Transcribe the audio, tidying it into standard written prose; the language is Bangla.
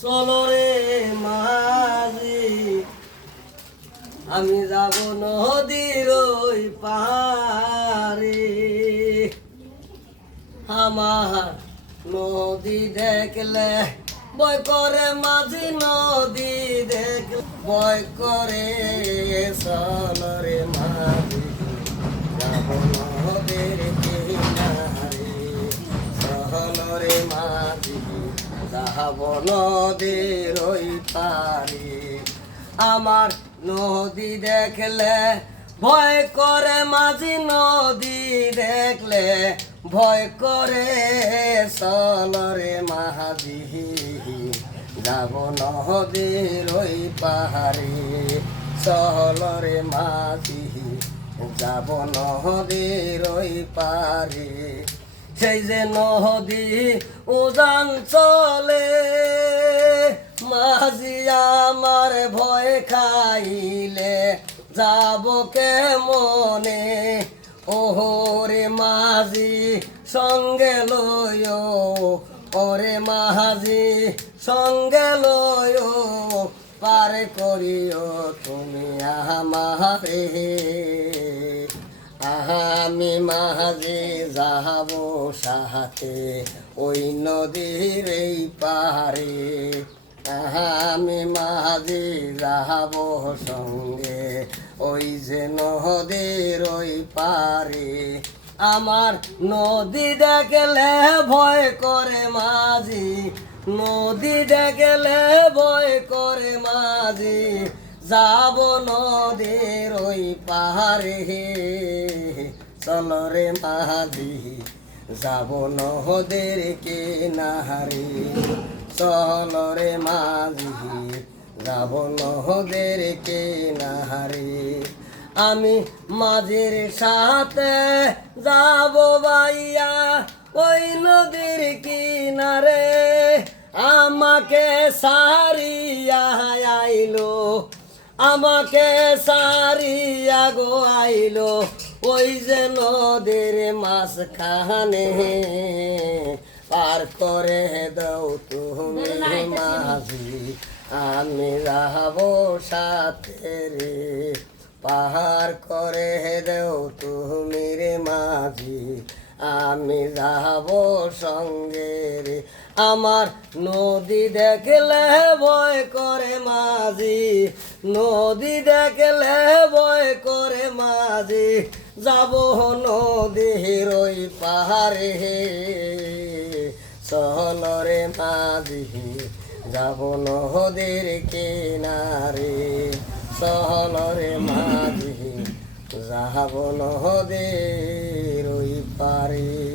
চলো রে মাঝি আমি যাব নদীর ওই পারে আমার নদী দেখলে ভয় করে মাঝি নদী দেখলে ভয় করে চলো রে মাঝি যাব নদীর কিনারে চলো রে মাঝি যাব নদীর ওই পারে আমার নদী দেখলে ভয় করে মাঝি নদী দেখলে ভয় করে চলো রে মাঝি যাব নদীর ওই পাহাড়ে চলো রে মাঝি যাব নদীর ওই পারে সেই যে নদী উজান চলে মাঝি আমার ভয় খাইলে যাব কে মনে ওরে মাঝি সঙ্গে লয় ওরে মাঝি সঙ্গে লয় পার করিও তুমি আমারে আমি মাঝি যাব সাথে ওই নদীর এই পারে আমি মাঝি যাব সঙ্গে ওই যে নদীর ওই পারে আমার নদী দেখলে ভয় করে মাঝি নদী দেখলে ভয় করে মাঝি যাব নদীর ওই পাহাড়ে চলো রে মাঝি যাব নদীর কিনারে চলো রে মাঝি যাব নদীর কিনারে আমি মাঝির সাথে যাব বাইয়া ওই নদীর কিনারে আমাকে সারিয়া আইলো আমাকে সারিয়া গো আইলো ওই যে নদীর মাঝখানে পার করে দাও তুমি মাঝি আমি যাব সাথে রে পাহাড় করে দেও তুমি রে মাঝি আমি যাব সঙ্গে রে আমার নদী দেখলে ভয় করে মাঝি নদী দেখলে ভয় করে মাঝি যাব নদীর ওই পাহাড়ে চলো রে মাঝি যাব নদীর কিনারে চলো রে মাঝি যাব নদীর ওই পারে।